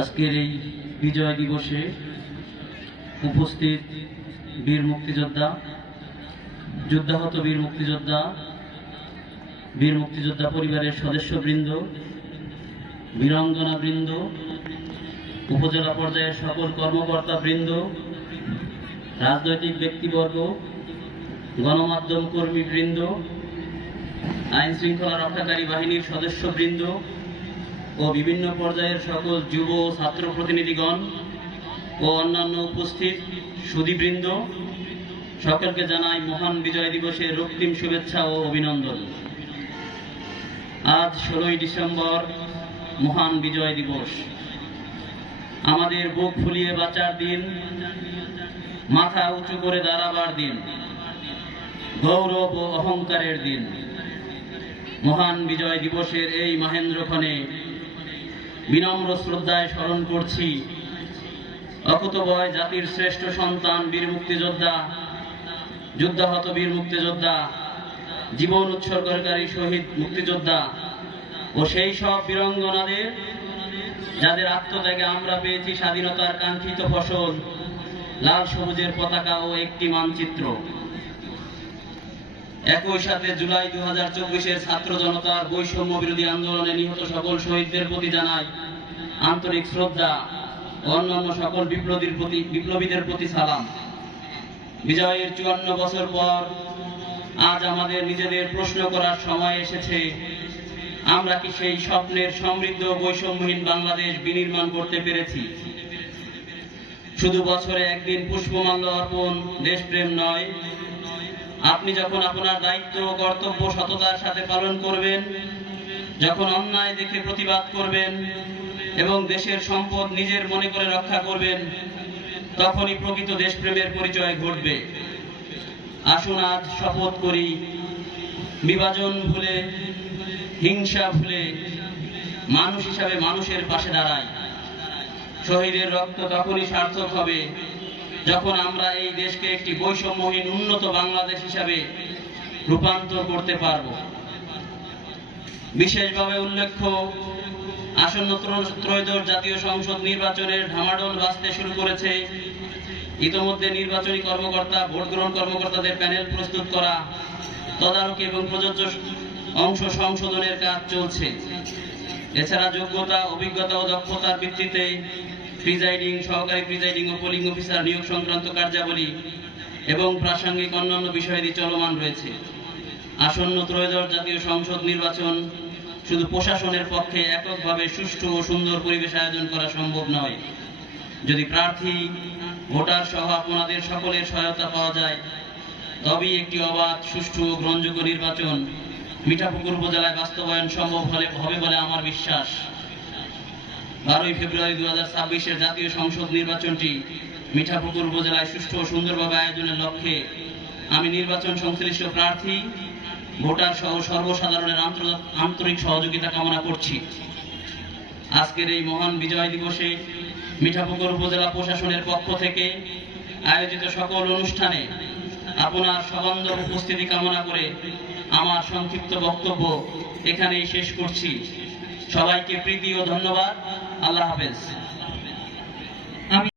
আজকের এই বিজয় দিবসে উপস্থিত বীর মুক্তিযোদ্ধা, যুদ্ধাহত বীর মুক্তিযোদ্ধা পরিবারের সদস্যবৃন্দ, বীরাঙ্গনা বৃন্দ, উপজেলা পর্যায়ের সকল কর্মকর্তা বৃন্দ, রাজনৈতিক ব্যক্তিবর্গ, গণমাধ্যম কর্মী বৃন্দ, আইন শৃঙ্খলা রক্ষাকারী বাহিনীর সদস্যবৃন্দ ও বিভিন্ন পর্যায়ের সকল যুব ছাত্র প্রতিনিধিগণ ও অন্যান্য উপস্থিত সুধীবৃন্দ, সকলকে জানাই মহান বিজয় দিবসের রক্তিম শুভেচ্ছা ও অভিনন্দন। আজ 16ই ডিসেম্বর মহান বিজয় দিবস। আমাদের বুক ফুলিয়ে বাঁচার দিন, মাথা উঁচু করে দাঁড়াবার দিন, গৌরব ও অহংকারের দিন। মহান বিজয় দিবসের এই মহেন্দ্রক্ষণে বিনম্র শ্রদ্ধায় স্মরণ করছি অকুতোভয় জাতির শ্রেষ্ঠ সন্তান বীর মুক্তিযোদ্ধা, যুদ্ধাহত বীর মুক্তিযোদ্ধা, জীবন উৎসর্গকারী শহীদ মুক্তিযোদ্ধা ও সেই সব বীরাঙ্গনাদের যাদের আত্মত্যাগে আমরা পেয়েছি স্বাধীনতার কাঙ্ক্ষিত ফসল, লাল সবুজের পতাকা ও একটি মানচিত্র। একই সাথে জুলাই 2024-এর ছাত্র জনতার বৈষম্য বিরোধী আন্দোলনে নিহত সকল শহীদদের প্রতি জানাই আন্তরিক শ্রদ্ধা ও অন্যান্য সকল বিপ্লবীদের প্রতি সালাম। বিজয়ের 54 বছর পর আজ আমাদের নিজেদের প্রশ্ন করার সময় এসেছে, আমরা কি সেই স্বপ্নের সমৃদ্ধ বৈষম্যহীন বাংলাদেশ বিনির্মাণ করতে পেরেছি? শুধু বছরে একদিন পুষ্পমাল্য অর্পণ দেশপ্রেম নয়, আপনি যখন আপনার দায়িত্ব ও কর্তব্য সততার সাথে পালন করবেন, যখন অন্যায় দেখে প্রতিবাদ করবেন এবং দেশের সম্পদ নিজের মনে করে রক্ষা করবেন, তখনই প্রকৃত দেশপ্রেমের পরিচয় ঘটবে। আসুন আজ শপথ করি, বিভাজন ভুলে, হিংসা ভুলে মানুষ হিসাবে মানুষের পাশে দাঁড়াই। শহীদের রক্ত তখনই সার্থক হবে যখন আমরা এই দেশকে একটি বৈষম্যহীন উন্নত বাংলাদেশ হিসাবে রূপান্তর করতে পারব। বিশেষভাবে উল্লেখ্য, আসন্ন ত্রয়োদশ জাতীয় সংসদ নির্বাচনের ঢামাডোল বাজতে শুরু করেছে। ইতোমধ্যে নির্বাচনী কর্মকর্তা, ভোট গ্রহণ কর্মকর্তাদের প্যানেল প্রস্তুত করা, তদারকি এবং প্রযোজ্য অংশ সংশোধনের কাজ চলছে। এছাড়া যোগ্যতা, অভিজ্ঞতা ও দক্ষতার ভিত্তিতে প্রিজাইডিং, সহকারী প্রিজাইডিং ও পোলিং অফিসার নিয়োগ সংক্রান্ত কার্যাবলী এবং প্রাসঙ্গিক অন্যান্য বিষয়াদি চলমান রয়েছে। আসন্ন ত্রয়োদশ জাতীয় সংসদ নির্বাচন শুধু প্রশাসনের পক্ষে এককভাবে সুষ্ঠু ও সুন্দর পরিবেশ আয়োজন করা সম্ভব নয়। যদি প্রার্থী, ভোটার সহ আপনাদের সকলের সহায়তা পাওয়া যায়, তবেই একটি অবাধ, সুষ্ঠু ও গ্রহণযোগ্য নির্বাচন মিঠাপুকুর উপজেলায় বাস্তবায়ন সম্ভব হবে বলে আমার বিশ্বাস। 12ই ফেব্রুয়ারি 2026-এর জাতীয় সংসদ নির্বাচনটি মিঠাপুকুর উপজেলায় সুষ্ঠু ও সুন্দরভাবে আয়োজনের লক্ষ্যে আমি নির্বাচন সংশ্লিষ্ট প্রার্থী, ভোটার সহ সর্বসাধারণের আন্তরিক সহযোগিতা কামনা করছি। আজকের এই মহান বিজয় দিবসে মিঠাপুকুর উপজেলা প্রশাসনের পক্ষ থেকে আয়োজিত সকল অনুষ্ঠানে আপনার সবান্ধব উপস্থিতি কামনা করে আমার সংক্ষিপ্ত বক্তব্য এখানেই শেষ করছি। সবাইকে প্রীতি ও ধন্যবাদ। আল্লাহ হাফেজ।